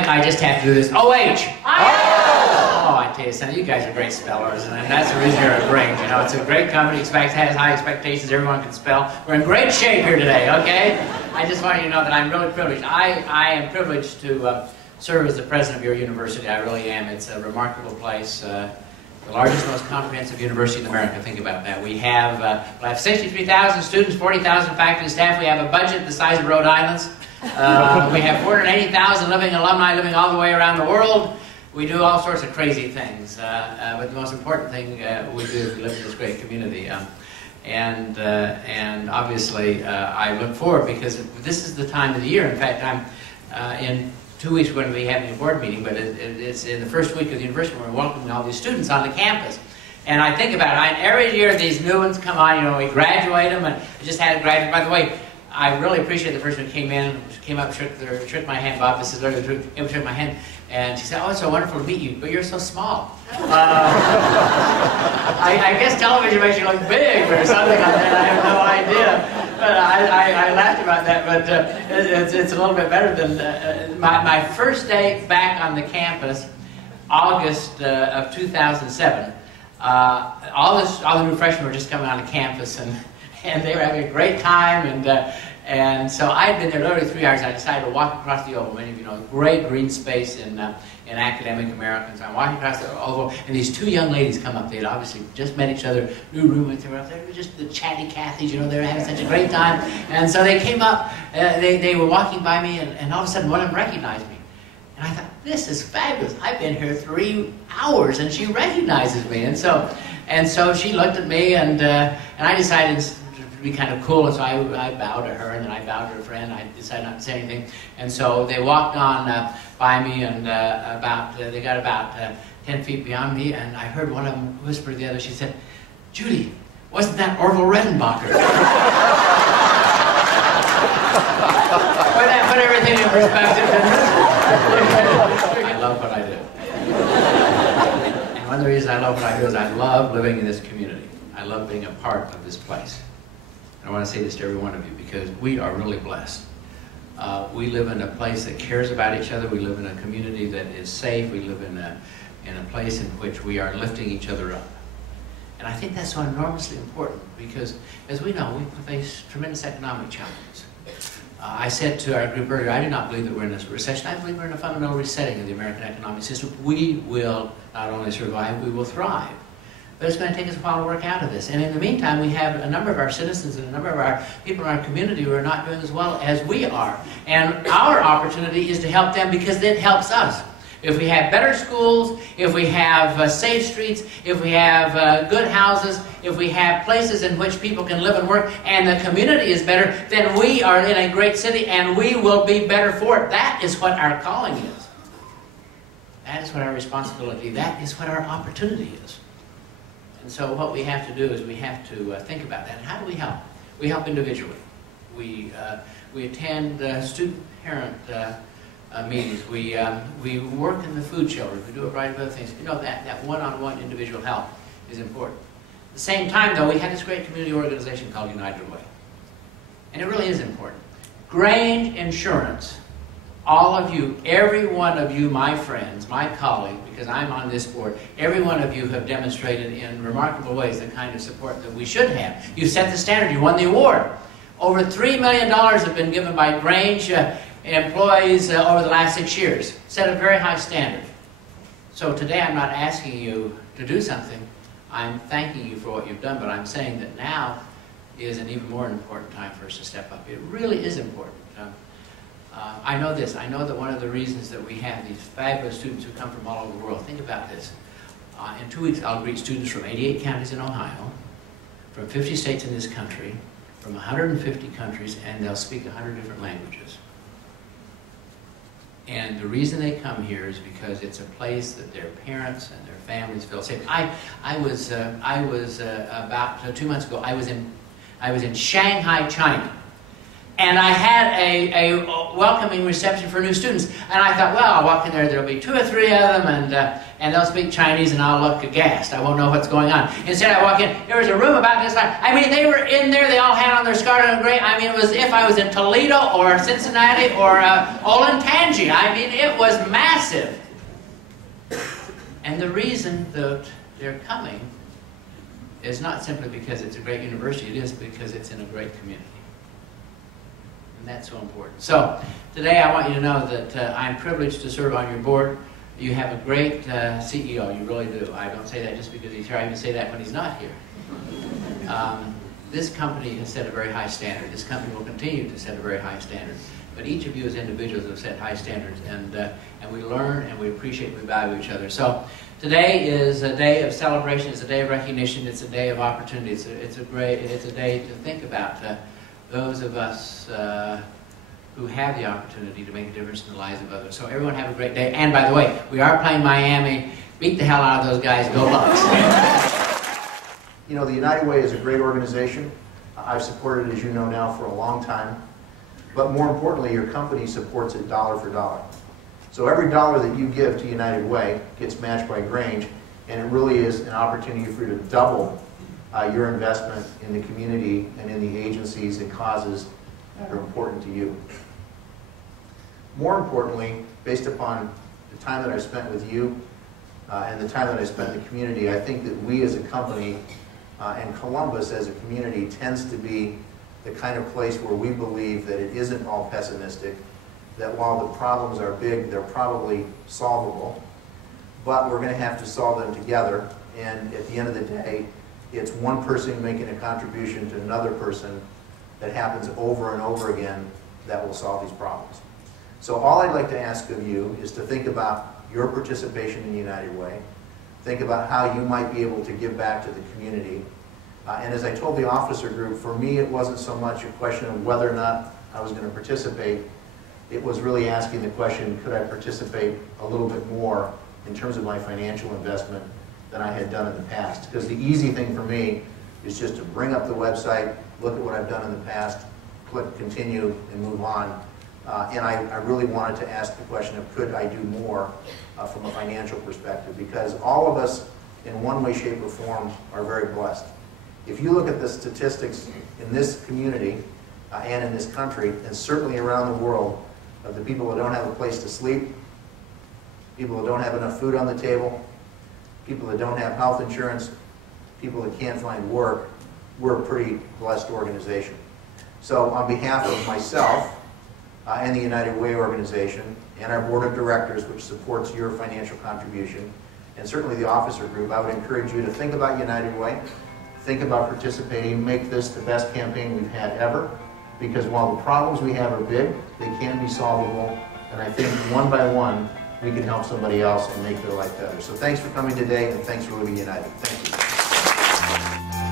I just have to do this. OH! Oh, I tell you something, you guys are great spellers, and that's the reason you're at Grange. You know, it's a great company, has high expectations, everyone can spell. We're in great shape here today, okay? I just want you to know that I'm really privileged. I am privileged to serve as the president of your university. I really am. It's a remarkable place. The largest, most comprehensive university in America. Think about that. We have 63,000 students, 40,000 faculty and staff. We have a budget the size of Rhode Island's. We have 480,000 alumni living all the way around the world. We do all sorts of crazy things, but the most important thing we do is we live in this great community. And obviously, I look forward because this is the time of the year. In fact, in 2 weeks we're going to be having a board meeting, but it's in the first week of the university we're welcoming all these students on the campus. And I think about it, every year these new ones come on, you know, we graduate them, and I just had a graduate. By the way, I really appreciate the person who came up, shook my hand. Bob, this is Larry, shook my hand, and she said, "Oh, it's so wonderful to meet you, but you're so small." I guess television makes you look big or something like that. I have no idea, but I laughed about that. But it's a little bit better than my first day back on the campus, August of 2007. All the new freshmen were just coming on the campus, and they were having a great time, and so I had been there literally 3 hours, and I decided to walk across the Oval. Many of you know, great green space in academic America. So I'm walking across the Oval, and these two young ladies come up. They had obviously just met each other, new roommates. They were up there. They were just the chatty Cathys, you know, they were having such a great time. And so they came up, they were walking by me, and all of a sudden one of them recognized me. And I thought, this is fabulous. I've been here 3 hours, and she recognizes me. And so she looked at me, and I decided to be kind of cool, and so I bowed to her, and then I bowed to her friend. I decided not to say anything, and so they walked on by me, and they got about 10 feet beyond me, and I heard one of them whisper to the other. She said, "Judy, wasn't that Orville Redenbacher?" Well, that put everything in perspective. I love what I do, and one of the reasons I love what I do is I love living in this community. I love being a part of this place. I want to say this to every one of you because we are really blessed. We live in a place that cares about each other. We live in a community that is safe. We live in a place in which we are lifting each other up. And I think that's so enormously important because, as we know, we face tremendous economic challenges. I said to our group earlier, I do not believe that we're in a recession. I believe we're in a fundamental resetting of the American economic system. We will not only survive, we will thrive. But it's going to take us a while to work out of this. And in the meantime, we have a number of our citizens and a number of our people in our community who are not doing as well as we are. And our opportunity is to help them because it helps us. If we have better schools, if we have safe streets, if we have good houses, if we have places in which people can live and work, and the community is better, then we are in a great city and we will be better for it. That is what our calling is. That is what our responsibility, that is what our opportunity is. And so what we have to do is we have to think about that. And how do we help? We help individually. We attend student-parent meetings. We work in the food shelters. We do a variety of other things. You know, that one-on-one individual help is important. At the same time, though, we have this great community organization called United Way. And it really is important. Grange Insurance, all of you, every one of you, my friends, my colleagues, because I'm on this board, every one of you have demonstrated in remarkable ways the kind of support that we should have. You set the standard. You won the award. Over $3 million have been given by Grange employees over the last 6 years. Set a very high standard. So today I'm not asking you to do something. I'm thanking you for what you've done, but I'm saying that now is an even more important time for us to step up. It really is important. I know this. I know that one of the reasons that we have these fabulous students who come from all over the world, think about this. In 2 weeks, I'll greet students from 88 counties in Ohio, from 50 states in this country, from 150 countries, and they'll speak 100 different languages. And the reason they come here is because it's a place that their parents and their families feel safe. I was about 2 months ago, I was in Shanghai, China. And I had a welcoming reception for new students. And I thought, well, I'll walk in there, there'll be 2 or 3 of them, and they'll speak Chinese, and I'll look aghast. I won't know what's going on. Instead, I walk in, there was a room about this size. I mean, they were in there, they all had on their scarlet and gray. I mean, it was as if I was in Toledo or Cincinnati or Olentangy. I mean, it was massive. And the reason that they're coming is not simply because it's a great university, it is because it's in a great community. And that's so important. So, today I want you to know that I'm privileged to serve on your board. You have a great CEO, you really do. I don't say that just because he's here, I even say that when he's not here. This company has set a very high standard. This company will continue to set a very high standard. But each of you as individuals have set high standards, and we learn and we appreciate and we value each other. So today is a day of celebration, it's a day of recognition, it's a day of opportunity, it's a day to think about those of us who have the opportunity to make a difference in the lives of others. So everyone have a great day. And by the way, we are playing Miami. Beat the hell out of those guys. Go Bucks. You know, the United Way is a great organization. I've supported it, as you know now, for a long time. But more importantly, your company supports it dollar for dollar. So every dollar that you give to United Way gets matched by Grange, and it really is an opportunity for you to double your investment in the community and in the agencies and causes that are important to you. More importantly, based upon the time that I've spent with you and the time that I spent in the community, I think that we as a company and Columbus as a community tends to be the kind of place where we believe that it isn't all pessimistic, that while the problems are big, they're probably solvable, but we're going to have to solve them together, and at the end of the day, it's one person making a contribution to another person that happens over and over again that will solve these problems. So all I'd like to ask of you is to think about your participation in United Way, think about how you might be able to give back to the community. And as I told the officer group, for me it wasn't so much a question of whether or not I was going to participate. It was really asking the question, could I participate a little bit more in terms of my financial investment than I had done in the past? Because the easy thing for me is just to bring up the website, look at what I've done in the past, click continue, and move on. And I really wanted to ask the question of could I do more from a financial perspective, because all of us in one way, shape, or form are very blessed. If you look at the statistics in this community and in this country, and certainly around the world, of the people that don't have a place to sleep, people that don't have enough food on the table, people that don't have health insurance, people that can't find work, we're a pretty blessed organization. So on behalf of myself and the United Way organization and our board of directors, which supports your financial contribution, and certainly the officer group, I would encourage you to think about United Way, think about participating, make this the best campaign we've had ever, because while the problems we have are big, they can be solvable, and I think one by one, we can help somebody else and make their life better. So thanks for coming today, and thanks for living United. Thank you.